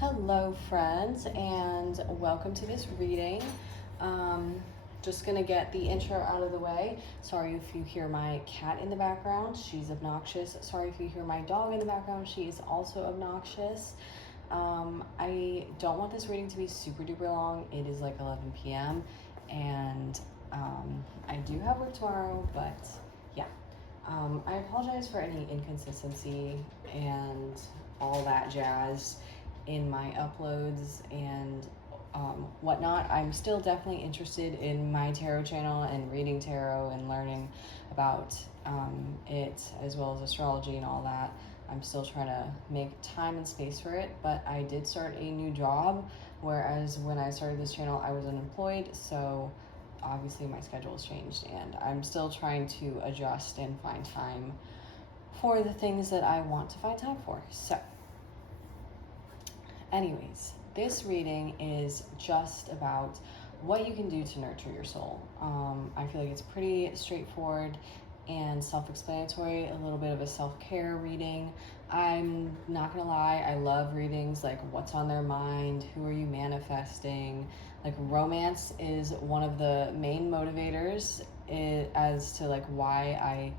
Hello, friends, and welcome to this reading. Just gonna get the intro out of the way. Sorry if you hear my cat in the background, she's obnoxious. Sorry if you hear my dog in the background, she is also obnoxious. I don't want this reading to be super duper long. It is like 11 p.m. and I do have work tomorrow, but yeah. I apologize for any inconsistency and all that jazz in my uploads and whatnot. I'm still definitely interested in my tarot channel and reading tarot and learning about it, as well as astrology and all that. I'm still trying to make time and space for it, but I did start a new job, whereas when I started this channel I was unemployed, so obviously my schedule has changed and I'm still trying to adjust and find time for the things that I want to find time for. So anyways, this reading is just about what you can do to nurture your soul. I feel like it's pretty straightforward and self-explanatory, a little bit of a self-care reading. I'm not gonna lie, I love readings like what's on their mind, who are you manifesting. Like romance is one of the main motivators as to like why I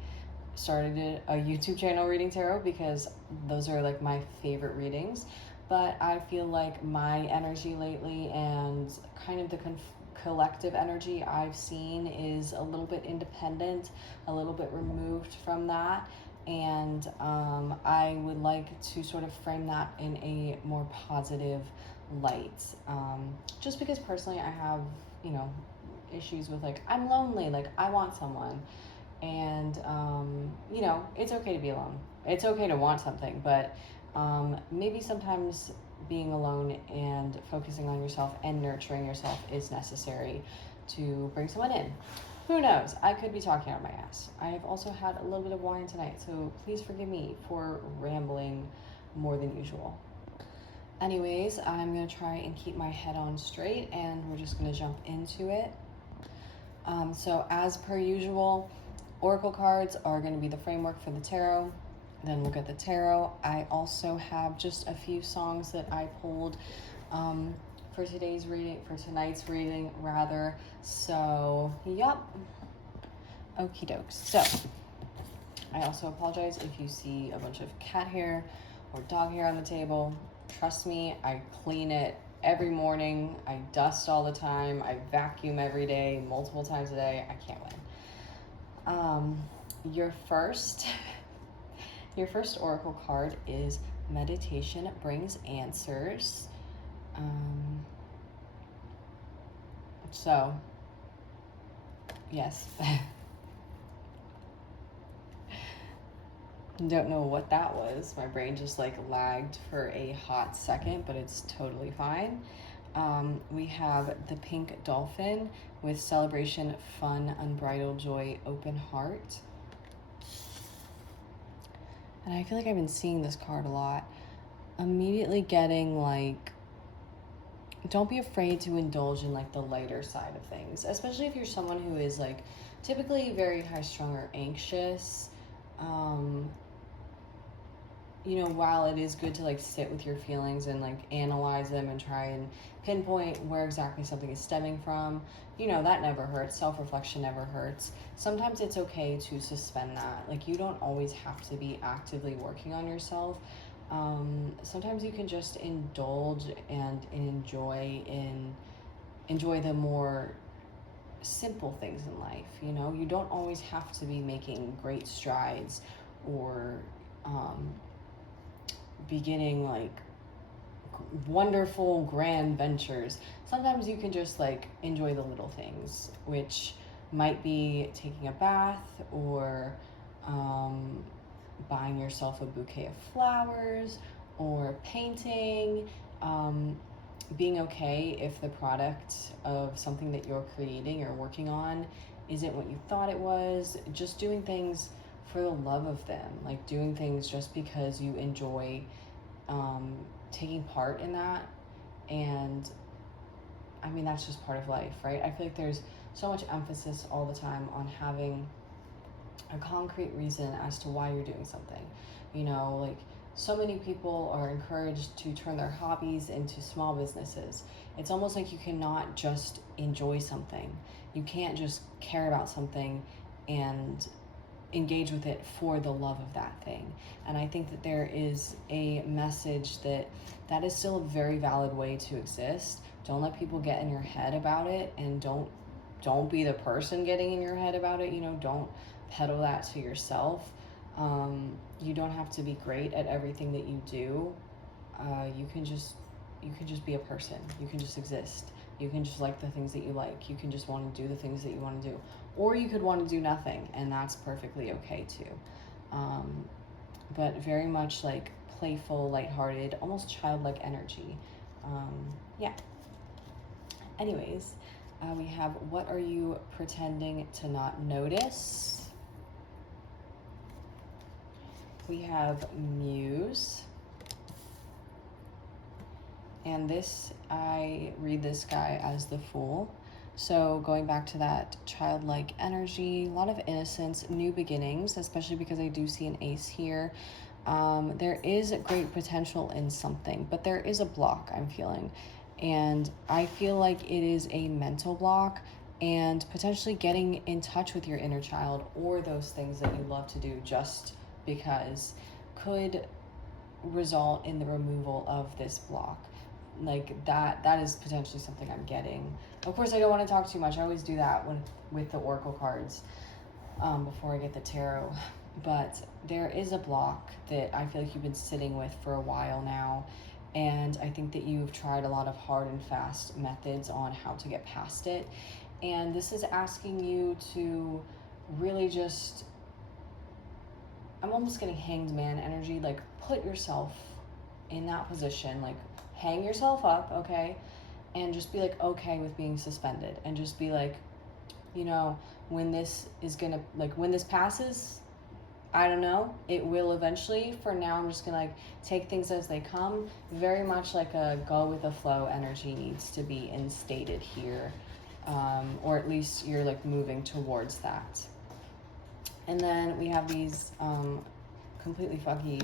started a YouTube channel reading tarot, because those are like my favorite readings. But I feel like my energy lately and kind of the collective energy I've seen is a little bit independent, a little bit removed from that. And I would like to sort of frame that in a more positive light. Just because personally I have, issues with like, I'm lonely, like I want someone. And, it's okay to be alone. It's okay to want something, but maybe sometimes being alone and focusing on yourself and nurturing yourself is necessary to bring someone in. Who knows? I could be talking out my ass. I have also had a little bit of wine tonight, so please forgive me for rambling more than usual. Anyways, I'm going to try and keep my head on straight, and we're just going to jump into it. So as per usual, oracle cards are going to be the framework for the tarot. Then we'll get the tarot. I also have just a few songs that I pulled for tonight's reading rather. So, yep. Okie dokes. So, I also apologize if you see a bunch of cat hair or dog hair on the table. Trust me, I clean it every morning. I dust all the time. I vacuum every day, multiple times a day. I can't win. Your first oracle card is Meditation Brings Answers. So, yes. Don't know what that was. My brain just like lagged for a hot second, but it's totally fine. We have the Pink Dolphin with Celebration, Fun, Unbridled Joy, Open Heart. And I feel like I've been seeing this card a lot. Immediately getting like, don't be afraid to indulge in like the lighter side of things, especially if you're someone who is like typically very high strung or anxious. While it is good to like sit with your feelings and like analyze them and try and pinpoint where exactly something is stemming from, that never hurts. Self-reflection never hurts. Sometimes it's okay to suspend that. Like, you don't always have to be actively working on yourself. Sometimes you can just indulge and enjoy the more simple things in life. You don't always have to be making great strides or beginning like wonderful grand ventures. Sometimes you can just like enjoy the little things, which might be taking a bath or buying yourself a bouquet of flowers or painting, being okay if the product of something that you're creating or working on isn't what you thought it was. Just doing things for the love of them, like doing things just because you enjoy taking part in that. And I mean, that's just part of life, right? I feel like there's so much emphasis all the time on having a concrete reason as to why you're doing something. Like so many people are encouraged to turn their hobbies into small businesses. It's almost like you cannot just enjoy something. You can't just care about something and engage with it for the love of that thing. And I think that there is a message that is still a very valid way to exist. Don't let people get in your head about it, and don't be the person getting in your head about it. Don't peddle that to yourself. You don't have to be great at everything that you do. You can just be a person. You can just exist. You can just like the things that you like. You can just want to do the things that you want to do. Or you could want to do nothing, and that's perfectly okay too. But very much like playful, lighthearted, almost childlike energy. Yeah. Anyways, we have, what are you pretending to not notice? We have Muse. And this, I read this guy as the Fool. So going back to that childlike energy, a lot of innocence, new beginnings, especially because I do see an ace here. There is great potential in something, but there is a block I'm feeling. And I feel like it is a mental block, and potentially getting in touch with your inner child or those things that you love to do just because could result in the removal of this block. Like that is potentially something I'm getting. Of course, I don't want to talk too much. I always do that with the oracle cards before I get the tarot. But there is a block that I feel like you've been sitting with for a while now, and I think that you've tried a lot of hard and fast methods on how to get past it. And this is asking you to really just, I'm almost getting Hanged Man energy, like put yourself in that position, like hang yourself up, okay? And just be like okay with being suspended, and just be like, when this is gonna, like when this passes, I don't know, it will eventually. For now, I'm just gonna like take things as they come. Very much like a go with the flow energy needs to be instated here, or at least you're like moving towards that. And then we have these completely fucky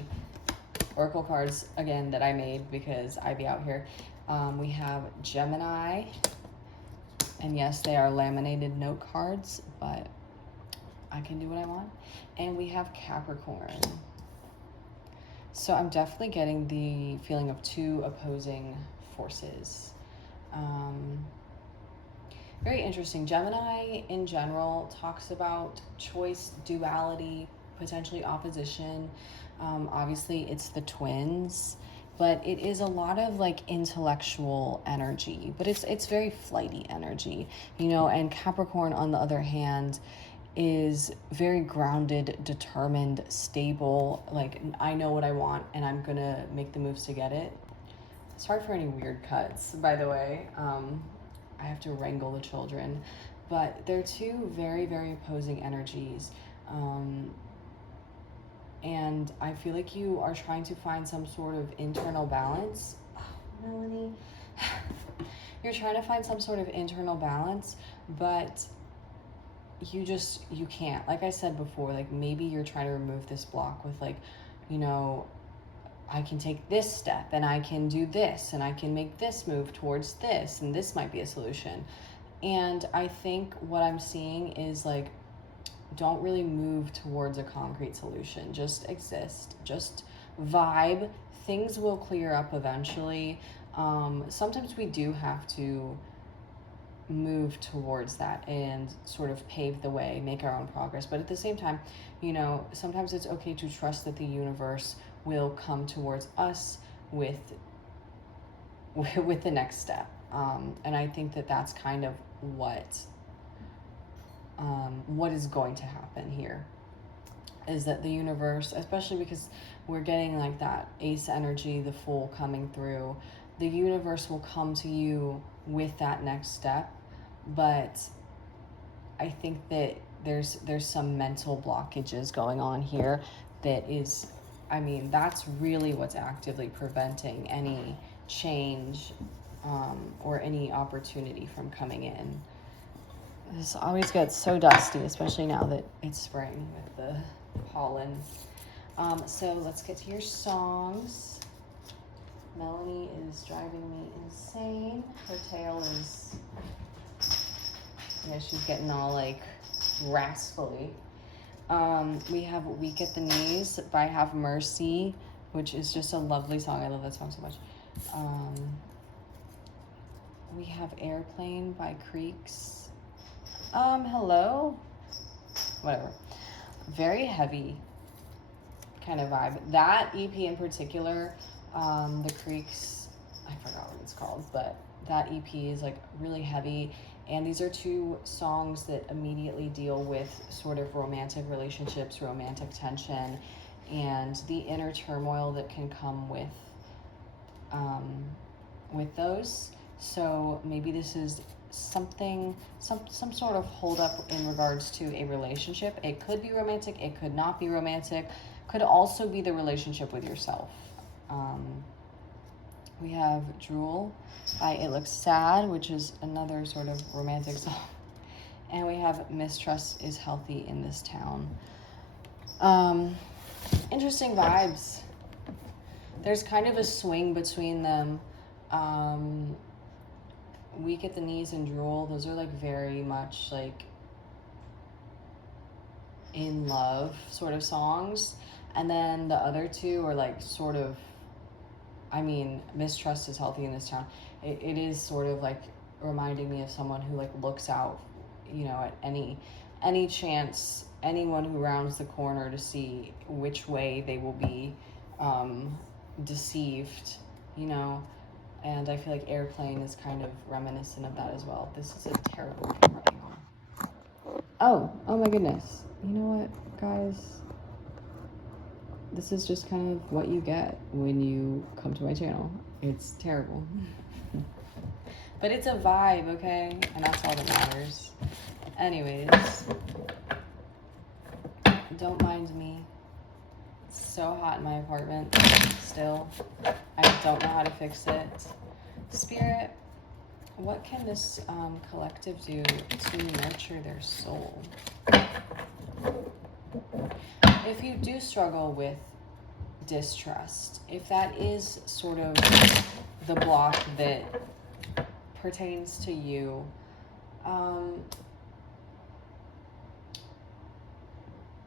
oracle cards again that I made because I be out here. We have Gemini, and yes, they are laminated note cards, but I can do what I want. And we have Capricorn. So I'm definitely getting the feeling of two opposing forces. Very interesting. Gemini in general talks about choice, duality, potentially opposition. Obviously it's the twins, but it is a lot of like intellectual energy, but it's very flighty energy, and Capricorn on the other hand is very grounded, determined, stable. Like, I know what I want and I'm gonna make the moves to get it. Sorry for any weird cuts, by the way. I have to wrangle the children, but they're two very, very opposing energies. And I feel like you are trying to find some sort of internal balance. Oh, Melanie. You're trying to find some sort of internal balance, but you can't. Like I said before, like maybe you're trying to remove this block with like, I can take this step and I can do this and I can make this move towards this, and this might be a solution. And I think what I'm seeing is like, don't really move towards a concrete solution. Just exist. Just vibe. Things will clear up eventually. Sometimes we do have to move towards that and sort of pave the way, make our own progress. But at the same time, sometimes it's okay to trust that the universe will come towards us with the next step. And I think that that's kind of what is going to happen here, is that the universe, especially because we're getting like that ace energy, the Fool coming through, the universe will come to you with that next step. But I think that there's some mental blockages going on here that is, that's really what's actively preventing any change or any opportunity from coming in. This always gets so dusty, especially now that it's spring with the pollen. So let's get to your songs. Melanie is driving me insane. Her tail is, yeah, she's getting all like raspily. We have Weak at the Knees by Have Mercy, which is just a lovely song. I love that song so much. We have Airplane by Creeks. Hello? Whatever. Very heavy kind of vibe. That EP in particular, the Creeks, I forgot what it's called, but that EP is like really heavy. And these are two songs that immediately deal with sort of romantic relationships, romantic tension, and the inner turmoil that can come with those. So maybe this is something, some sort of hold up in regards to a relationship. It could be romantic, it could not be romantic, could also be the relationship with yourself. We have Drool by It Looks Sad, which is another sort of romantic song. And we have Mistrust is Healthy in This Town. Interesting vibes. There's kind of a swing between them. Weak at the Knees and Drool, those are like very much like in love sort of songs. And then the other two are like sort of, I mean, Mistrust is Healthy in This Town. It is sort of like reminding me of someone who like looks out, you know, at any chance, anyone who rounds the corner to see which way they will be deceived, you know. And I feel like Airplane is kind of reminiscent of that as well. This is a terrible camera angle. Oh my goodness. You know what, guys? This is just kind of what you get when you come to my channel. It's terrible. But it's a vibe, okay? And that's all that matters. Anyways, don't mind me. It's so hot in my apartment still. I don't know how to fix it. Spirit, what can this collective do to nurture their soul? If you do struggle with distrust, if that is sort of the block that pertains to you,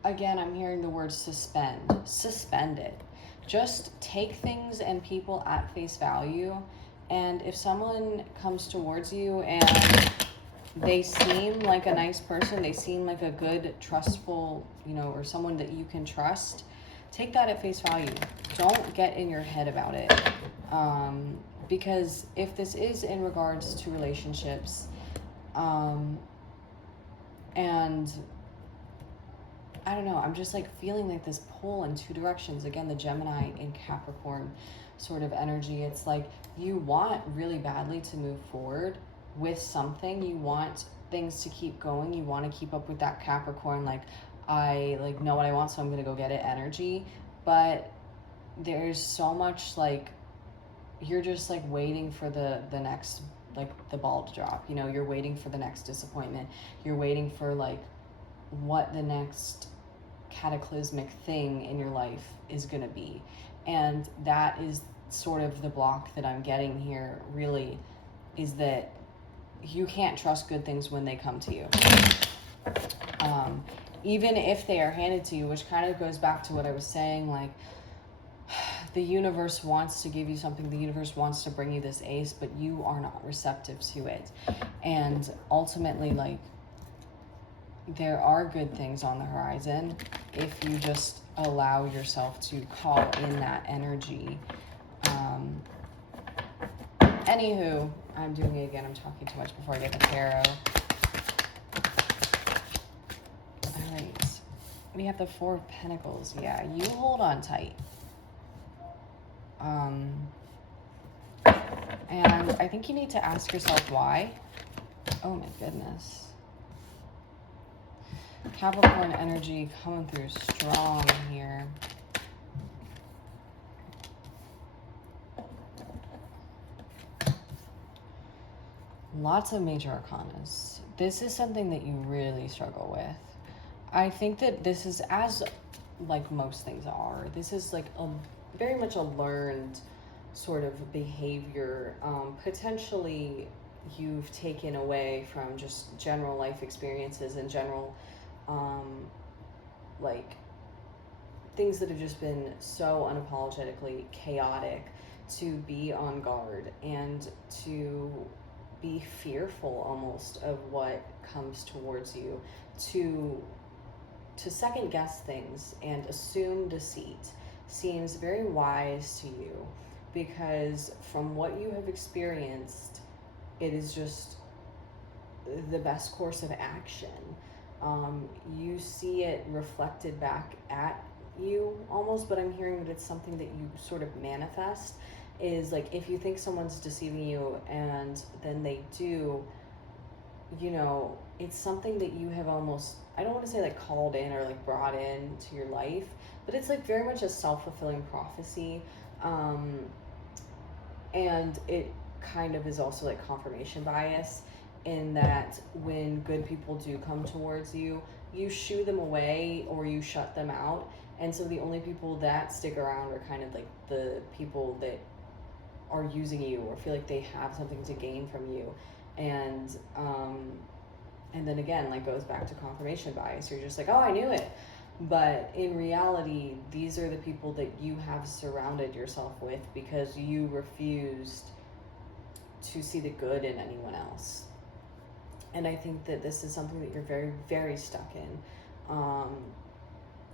again, I'm hearing the word suspend. Suspend it. Just take things and people at face value. And if someone comes towards you and they seem like a nice person, they seem like a good, trustful, you know, or someone that you can trust, take that at face value. Don't get in your head about it. Because if this is in regards to relationships, and I don't know, I'm just like feeling like this pull in two directions. Again, the Gemini in Capricorn sort of energy. It's like you want really badly to move forward with something. You want things to keep going. You want to keep up with that Capricorn, like, I like know what I want, so I'm gonna go get it energy. But there's so much like you're just like waiting for the next, like the ball to drop, you know. You're waiting for the next disappointment. You're waiting for like what the next cataclysmic thing in your life is gonna be. And that is sort of the block that I'm getting here, really, is that you can't trust good things when they come to you. Even if they are handed to you, which kind of goes back to what I was saying, like, the universe wants to give you something, the universe wants to bring you this ace, but you are not receptive to it. And ultimately, like, there are good things on the horizon if you just allow yourself to call in that energy. Anywho, I'm doing it again. I'm talking too much before I get the tarot. All right. We have the Four of Pentacles. Yeah, you hold on tight. And I think you need to ask yourself why. Oh my goodness. Capricorn energy coming through strong here. Lots of major arcanas. This is something that you really struggle with. I think that this is as like most things are. This is like a very much a learned sort of behavior. Potentially you've taken away from just general life experiences and general um, like things that have just been so unapologetically chaotic, to be on guard and to be fearful almost of what comes towards you, to second guess things and assume deceit seems very wise to you, because from what you have experienced, it is just the best course of action. You see it reflected back at you almost, but I'm hearing that it's something that you sort of manifest. Is like, if you think someone's deceiving you and then they do, you know, it's something that you have almost, I don't want to say like called in or like brought into your life, but it's like very much a self-fulfilling prophecy. And it kind of is also like confirmation bias, in that when good people do come towards you, you shoo them away or you shut them out. And so the only people that stick around are kind of like the people that are using you or feel like they have something to gain from you. And then again, like, goes back to confirmation bias. You're just like, oh, I knew it. But in reality, these are the people that you have surrounded yourself with because you refused to see the good in anyone else. And I think that this is something that you're very, very stuck in.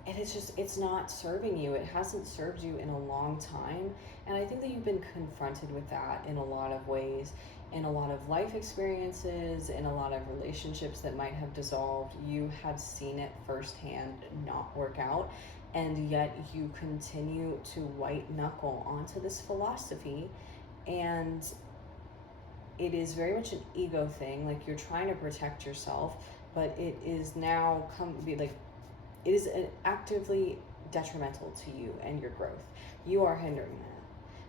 And it's not serving you. It hasn't served you in a long time. And I think that you've been confronted with that in a lot of ways, in a lot of life experiences, in a lot of relationships that might have dissolved. You have seen it firsthand not work out, and yet you continue to white knuckle onto this philosophy. And it is very much an ego thing. Like, you're trying to protect yourself, but it is now it is actively detrimental to you and your growth. You are hindering that.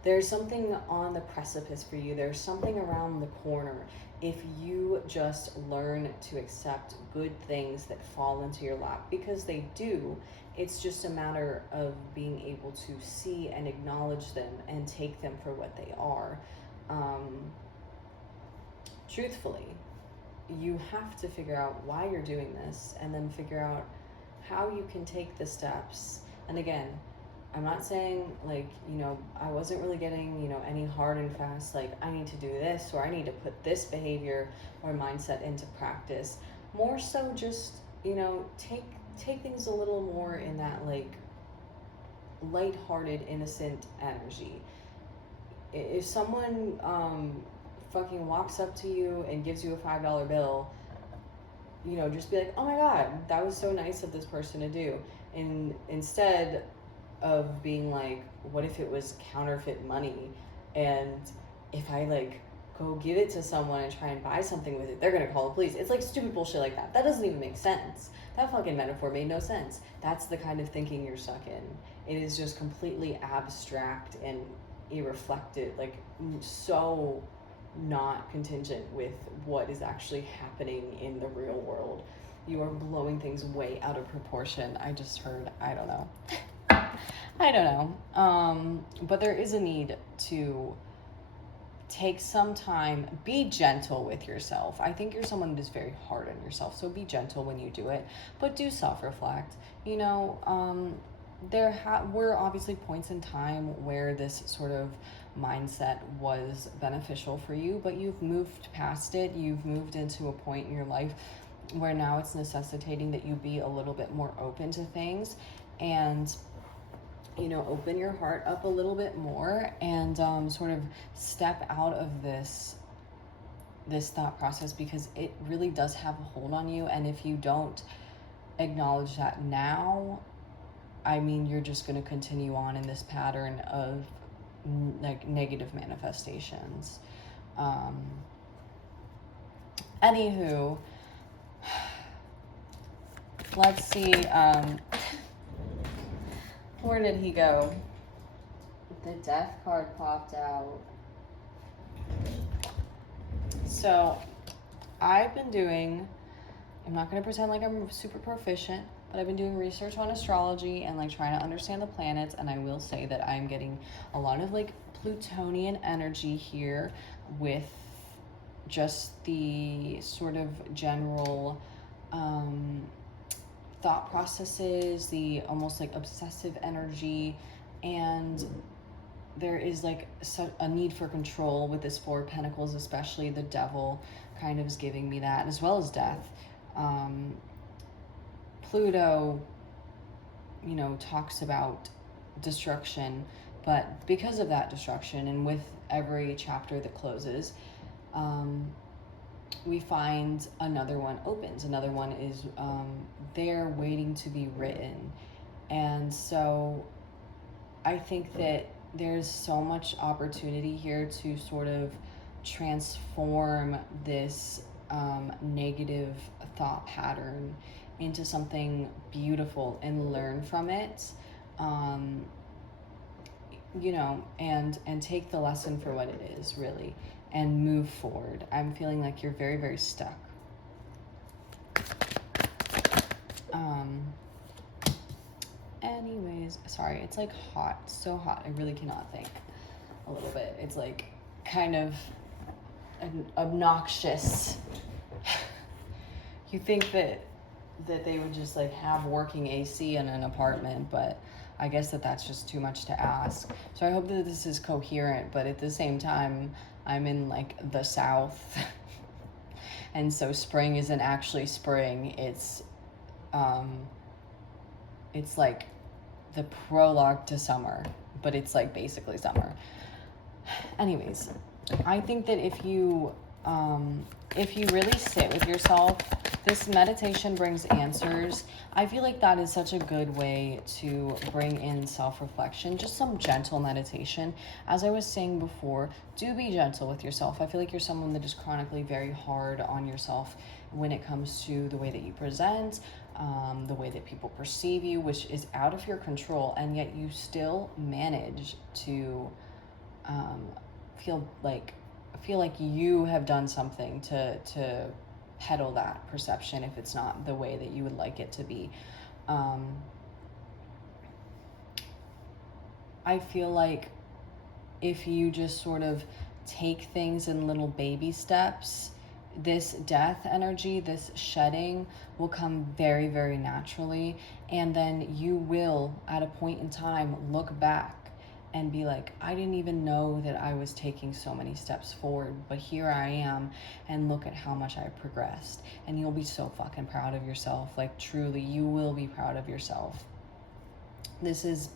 There's something on the precipice for you. There's something around the corner. If you just learn to accept good things that fall into your lap, because they do, it's just a matter of being able to see and acknowledge them and take them for what they are. Truthfully, you have to figure out why you're doing this, and then figure out how you can take the steps. And again, I'm not saying like, I wasn't really getting, any hard and fast, like, I need to do this or I need to put this behavior or mindset into practice. More so just, take things a little more in that like lighthearted, innocent energy. If someone fucking walks up to you and gives you a $5 bill, just be like, oh my God, that was so nice of this person to do. And instead of being like, what if it was counterfeit money? And if I like go give it to someone and try and buy something with it, they're gonna call the police. It's like stupid bullshit like that. That doesn't even make sense. That fucking metaphor made no sense. That's the kind of thinking you're stuck in. It is just completely abstract and irreflective, like so not contingent with what is actually happening in the real world. You are blowing things way out of proportion. I just heard, I don't know. But there is a need to take some time, be gentle with yourself. I think you're someone that is very hard on yourself, so be gentle when you do it, but do self-reflect. There were obviously points in time where this sort of mindset was beneficial for you, but you've moved past it. You've moved into a point in your life where now it's necessitating that you be a little bit more open to things, and open your heart up a little bit more, and sort of step out of this thought process, because it really does have a hold on you. And if you don't acknowledge that now, I mean, you're just going to continue on in this pattern of like negative manifestations. Anywho, let's see. Where did he go? The death card popped out. So I've been doing, I'm not going to pretend like I'm super proficient, but I've been doing research on astrology and like trying to understand the planets, and I will say that I'm getting a lot of like Plutonian energy here with just the sort of general thought processes, the almost like obsessive energy, and there is like a need for control with this Four of Pentacles, especially the Devil kind of is giving me that, as well as death. Pluto, you know, talks about destruction, but because of that destruction, and with every chapter that closes, we find another one opens. Another one is there waiting to be written. And so I think that there's so much opportunity here to sort of transform this negative thought pattern into something beautiful and learn from it, you know, and take the lesson for what it is, really, and move forward. I'm feeling like you're very, very stuck. Anyways, sorry, it's like hot, so hot. I really cannot think a little bit. It's like kind of an obnoxious. You think that they would just like have working AC in an apartment, but I guess that's just too much to ask. So I hope that this is coherent, but at the same time, I'm in like the South. And so spring isn't actually spring. It's like the prologue to summer, but it's like basically summer. Anyways, I think that if you really sit with yourself, this meditation brings answers. I feel like that is such a good way to bring in self-reflection, just some gentle meditation. As I was saying before, do be gentle with yourself. I feel like you're someone that is chronically very hard on yourself when it comes to the way that you present, the way that people perceive you, which is out of your control, and yet you still manage to feel like you have done something to peddle that perception if it's not the way that you would like it to be. I feel like if you just sort of take things in little baby steps, this death energy, this shedding will come very, very naturally. And then you will, at a point in time, look back and be like, I didn't even know that I was taking so many steps forward, but here I am, and look at how much I progressed. And you'll be so fucking proud of yourself. Like, truly, you will be proud of yourself. This is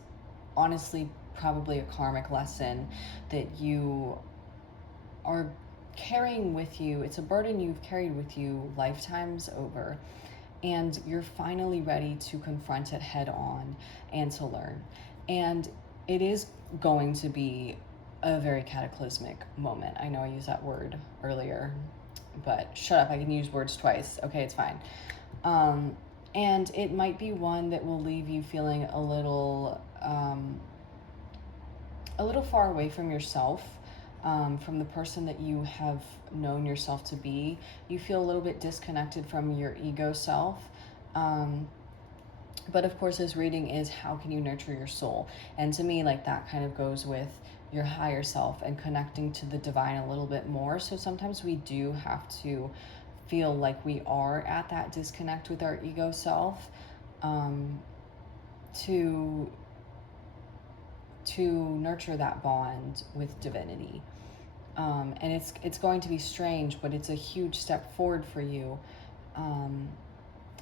honestly probably a karmic lesson that you are carrying with you. It's a burden you've carried with you lifetimes over, and you're finally ready to confront it head on and to learn. And it is going to be a very cataclysmic moment. I know I used that word earlier, but shut up, I can use words twice. Okay, it's fine. And it might be one that will leave you feeling a little far away from yourself, from the person that you have known yourself to be. You feel a little bit disconnected from your ego self. But of course, this reading is how can you nurture your soul? And to me, like, that kind of goes with your higher self and connecting to the divine a little bit more. So sometimes we do have to feel like we are at that disconnect with our ego self, to nurture that bond with divinity. And it's going to be strange, but it's a huge step forward for you.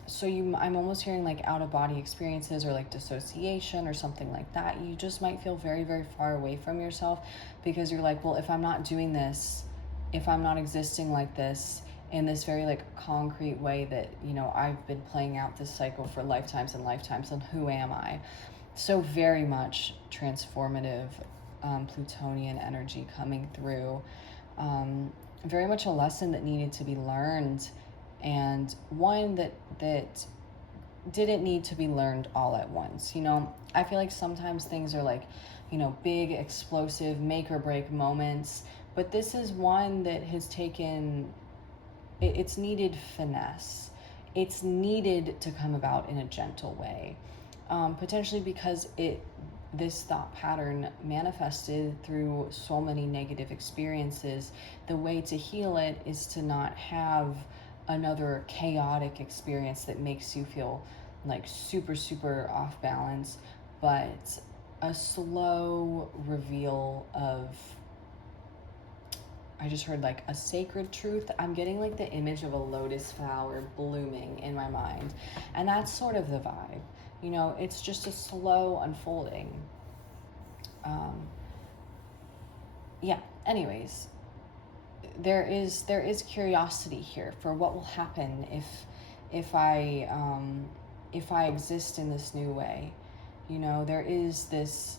So I'm almost hearing like out of body experiences or like dissociation or something like that. You just might feel very, very far away from yourself because you're like, well, if I'm not doing this, if I'm not existing like this in this very like concrete way that, you know, I've been playing out this cycle for lifetimes and lifetimes, then who am I? So very much transformative Plutonian energy coming through. Very much a lesson that needed to be learned, and one that didn't need to be learned all at once. You know, I feel like sometimes things are like, you know, big, explosive, make or break moments, but this is one that has taken, it's needed finesse. it's needed to come about in a gentle way, potentially because this thought pattern manifested through so many negative experiences. The way to heal it is to not have another chaotic experience that makes you feel like super, super off balance, but a slow reveal of, I just heard like a sacred truth. I'm getting like the image of a lotus flower blooming in my mind. And that's sort of the vibe. You know, it's just a slow unfolding. Yeah, anyways, there is curiosity here for what will happen if I exist in this new way. You know, there is this,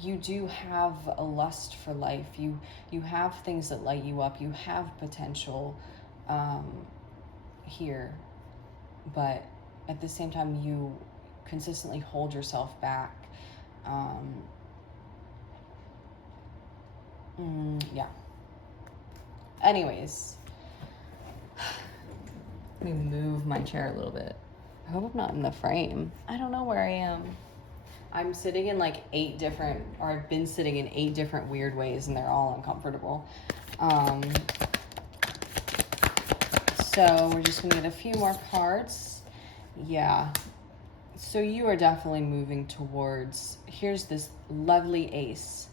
you do have a lust for life. You have things that light you up. You have potential here, but at the same time, you consistently hold yourself back. Yeah. Anyways, let me move my chair a little bit. I hope I'm not in the frame. I don't know where I am. I'm sitting in like I've been sitting in 8 different weird ways, and they're all uncomfortable. So we're just gonna get a few more cards. Yeah. So you are definitely moving towards, here's this lovely ace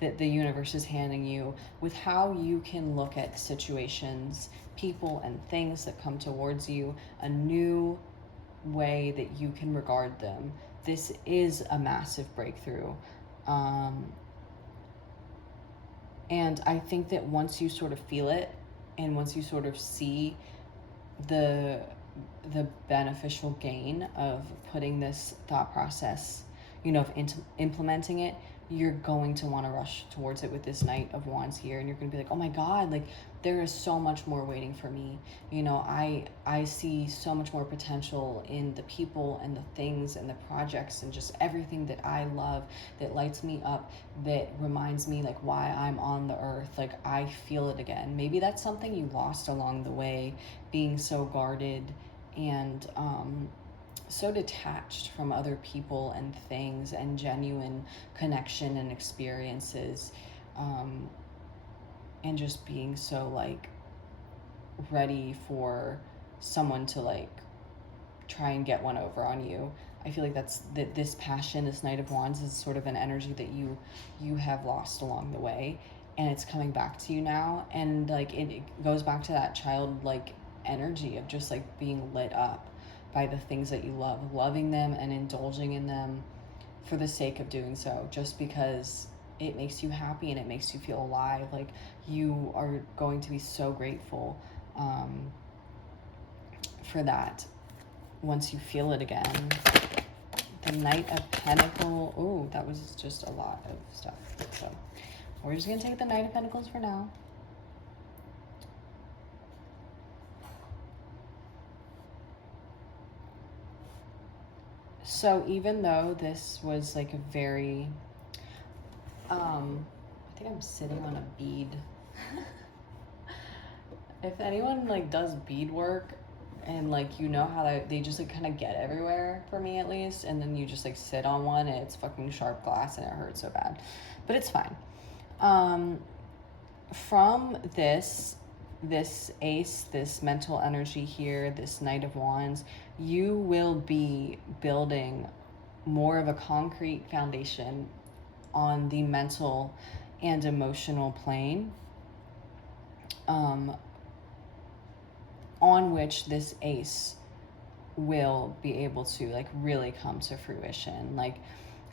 that the universe is handing you with how you can look at situations, people, and things that come towards you, a new way that you can regard them. This is a massive breakthrough. And I think that once you sort of feel it, and once you sort of see the beneficial gain of putting this thought process, you know, of implementing it, you're going to want to rush towards it with this Knight of Wands here, and you're going to be like, oh my God, like there is so much more waiting for me. You know, I see so much more potential in the people and the things and the projects and just everything that I love, that lights me up, that reminds me like why I'm on the earth. Like I feel it again. Maybe that's something you lost along the way, being so guarded and so detached from other people and things and genuine connection and experiences, and just being so like ready for someone to like try and get one over on you. I feel like this passion, this Knight of Wands, is sort of an energy that you have lost along the way, and it's coming back to you now. And like it goes back to that childlike energy of just like being lit up by the things that you love, loving them and indulging in them for the sake of doing so, just because it makes you happy and it makes you feel alive. Like you are going to be so grateful for that once you feel it again. The Knight of Pentacles. Oh, that was just a lot of stuff. So we're just gonna take the Knight of Pentacles for now. So even though this was like a very, I think I'm sitting on a bead. If anyone like does beadwork and like, you know how they just like kind of get everywhere, for me at least, and then you just like sit on one and it's fucking sharp glass and it hurts so bad, but it's fine. From this ace, this mental energy here, this Knight of Wands, you will be building more of a concrete foundation on the mental and emotional plane, on which this ace will be able to like really come to fruition. Like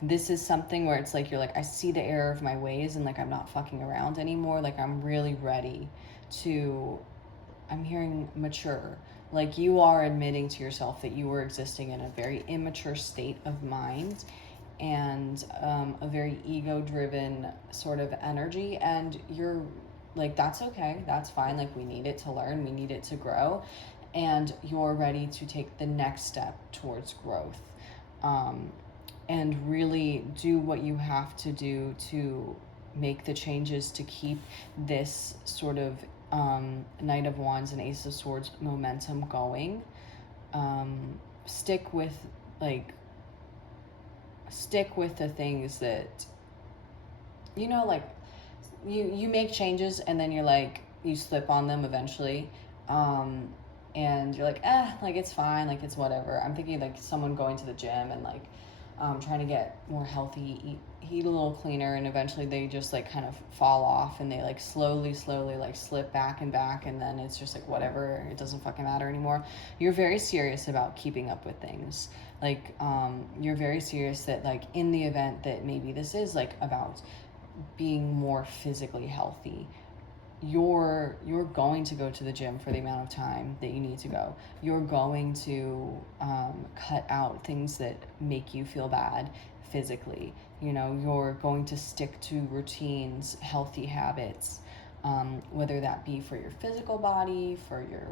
this is something where it's like, you're like, I see the error of my ways and like I'm not fucking around anymore. Like I'm really ready to, I'm hearing mature. Like you are admitting to yourself that you were existing in a very immature state of mind and a very ego-driven sort of energy, and you're like, that's okay, that's fine. Like we need it to learn, we need it to grow, and you're ready to take the next step towards growth, and really do what you have to do to make the changes to keep this sort of Knight of Wands and Ace of Swords momentum going. stick with like stick with the things that, you know, like you make changes and then you're like, you slip on them eventually. And you're like, like it's fine, like it's whatever. I'm thinking like someone going to the gym and like trying to get more healthy, eat a little cleaner, and eventually they just like kind of fall off and they like slowly like slip back and back, and then it's just like whatever, it doesn't fucking matter anymore. You're very serious about keeping up with things. Like you're very serious that like in the event that maybe this is like about being more physically healthy, you're going to go to the gym for the amount of time that you need to go. You're going to cut out things that make you feel bad physically. You know, you're going to stick to routines, healthy habits, whether that be for your physical body, for your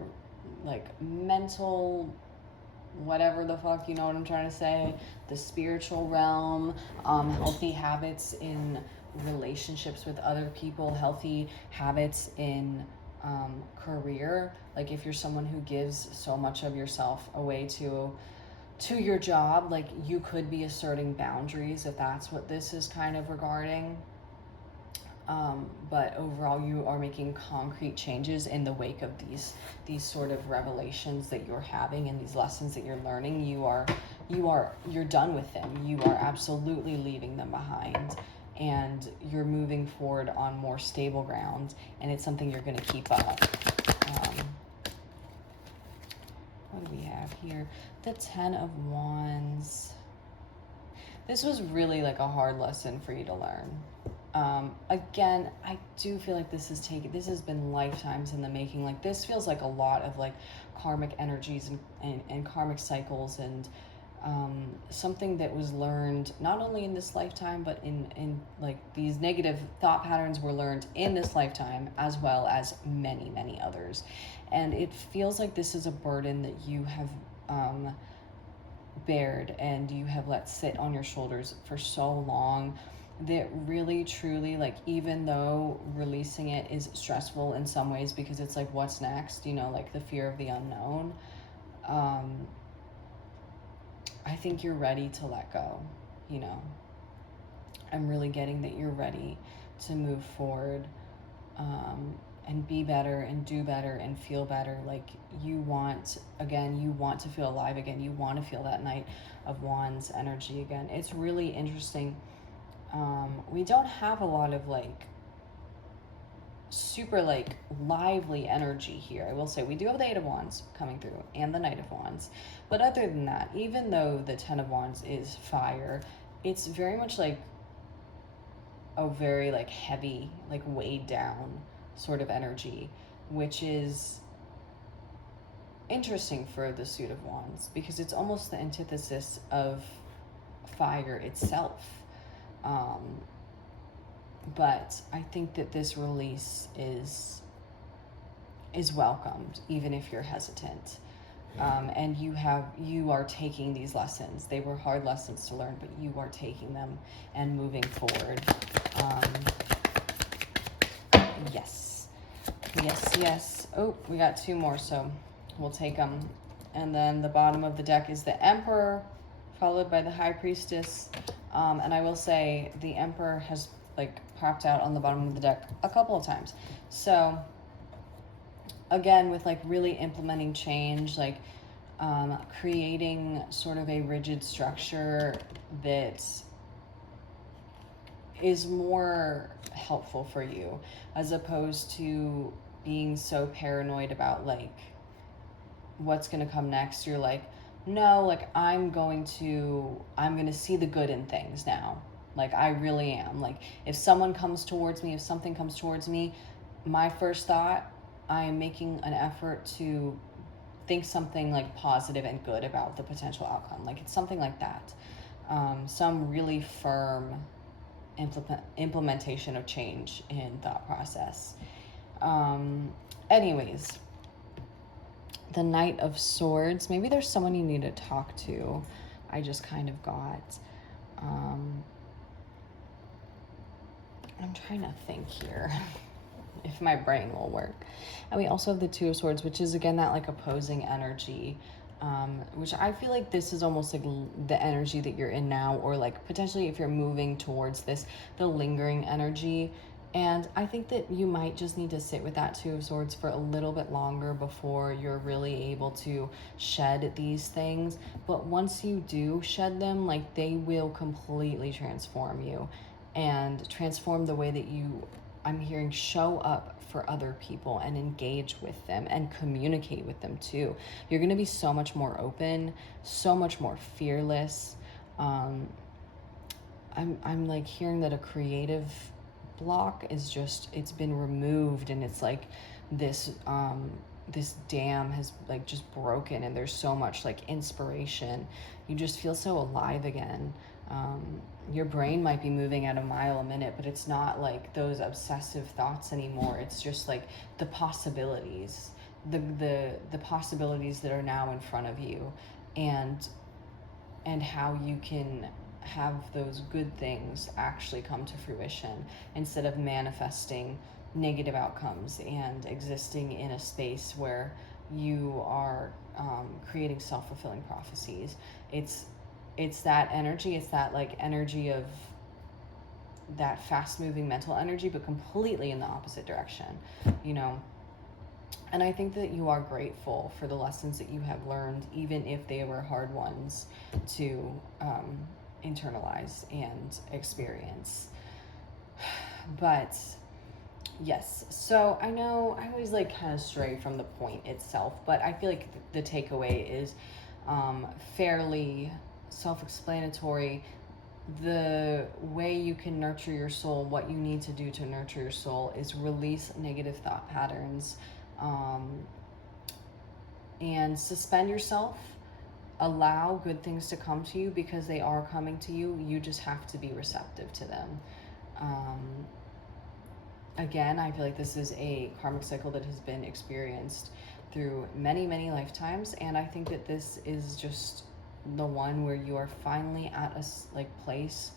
like mental, whatever the fuck, you know what I'm trying to say, the spiritual realm, healthy habits in relationships with other people, healthy habits in career. Like if you're someone who gives so much of yourself away to your job, like you could be asserting boundaries if that's what this is kind of regarding. But overall, you are making concrete changes in the wake of these sort of revelations that you're having and these lessons that you're learning. You're done with them. You are absolutely leaving them behind, and you're moving forward on more stable ground. And it's something you're going to keep up. What do we have here? The 10 of Wands. This was really like a hard lesson for you to learn. Again, I do feel like this has been lifetimes in the making. Like this feels like a lot of like karmic energies and karmic cycles, and something that was learned not only in this lifetime, but in like these negative thought patterns were learned in this lifetime as well as many others. And it feels like this is a burden that you have bared and you have let sit on your shoulders for so long, that really truly, like, even though releasing it is stressful in some ways because it's like, what's next, you know, like the fear of the unknown, I think you're ready to let go. You know, I'm really getting that you're ready to move forward, and be better and do better and feel better. Like you want to feel alive again. You want to feel that Knight of Wands energy again. It's really interesting. We don't have a lot of like super like lively energy here. I will say we do have the 8 of Wands coming through and the Knight of Wands, but other than that, even though the 10 of Wands is fire, it's very much like a very like heavy, like weighed down sort of energy, which is interesting for the Suit of Wands because it's almost the antithesis of fire itself. But I think that this release is welcomed, even if you're hesitant. And you are taking these lessons. They were hard lessons to learn, but you are taking them and moving forward. Yes. Oh, we got 2 more, so we'll take them. And then the bottom of the deck is the Emperor, followed by the High Priestess. And I will say the Emperor has like popped out on the bottom of the deck a couple of times. So again, with like really implementing change, like creating sort of a rigid structure that is more helpful for you, as opposed to being so paranoid about like what's going to come next. You're like, no, like I'm going to see the good in things now. Like I really am. Like if something comes towards me, my first thought, I am making an effort to think something like positive and good about the potential outcome. Like it's something like that. Some really firm implementation of change in thought process. Anyways, the Knight of Swords. Maybe there's someone you need to talk to. I just kind of got. I'm trying to think here if my brain will work. And we also have the 2 of Swords, which is again that like opposing energy. which I feel like this is almost like the energy that you're in now, or like potentially if you're moving towards this, the lingering energy. And I think that you might just need to sit with that Two of Swords for a little bit longer before you're really able to shed these things. But once you do shed them, like, they will completely transform you and transform the way that you, I'm hearing, show up for other people and engage with them and communicate with them too. You're going to be so much more open, so much more fearless. I'm like hearing that a creative block is just, it's been removed, and it's like this this dam has like just broken, and there's so much like inspiration. You just feel so alive again. Your brain might be moving at a mile a minute, but it's not like those obsessive thoughts anymore. It's just like the possibilities, the possibilities that are now in front of you, and how you can have those good things actually come to fruition instead of manifesting negative outcomes and existing in a space where you are creating self-fulfilling prophecies. It's that energy. It's that like energy of that fast-moving mental energy, but completely in the opposite direction, you know. And I think that you are grateful for the lessons that you have learned, even if they were hard ones to internalize and experience. But yes, so I know I always like kind of stray from the point itself, but I feel like the takeaway is fairly self-explanatory. The way you can nurture your soul, what you need to do to nurture your soul, is release negative thought patterns, and suspend yourself. Allow good things to come to you because they are coming to you. You just have to be receptive to them. Again, I feel like this is a karmic cycle that has been experienced through many, many lifetimes, and I think that this is just the one where you are finally at a like place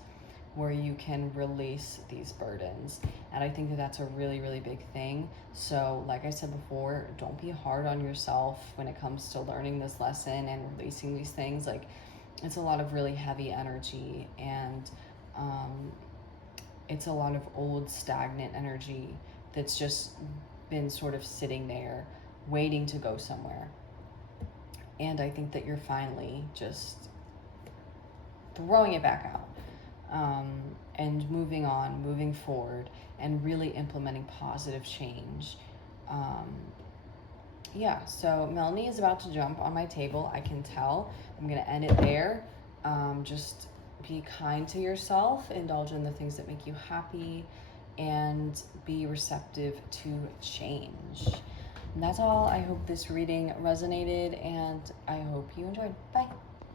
where you can release these burdens. And I think that that's a really, really big thing. So like I said before, don't be hard on yourself when it comes to learning this lesson and releasing these things. Like, it's a lot of really heavy energy, and it's a lot of old stagnant energy that's just been sort of sitting there waiting to go somewhere. And I think that you're finally just throwing it back out, and moving on, moving forward, and really implementing positive change. Yeah, so Melanie is about to jump on my table. I can tell. I'm going to end it there. Just be kind to yourself, indulge in the things that make you happy, and be receptive to change. And that's all. I hope this reading resonated, and I hope you enjoyed. Bye.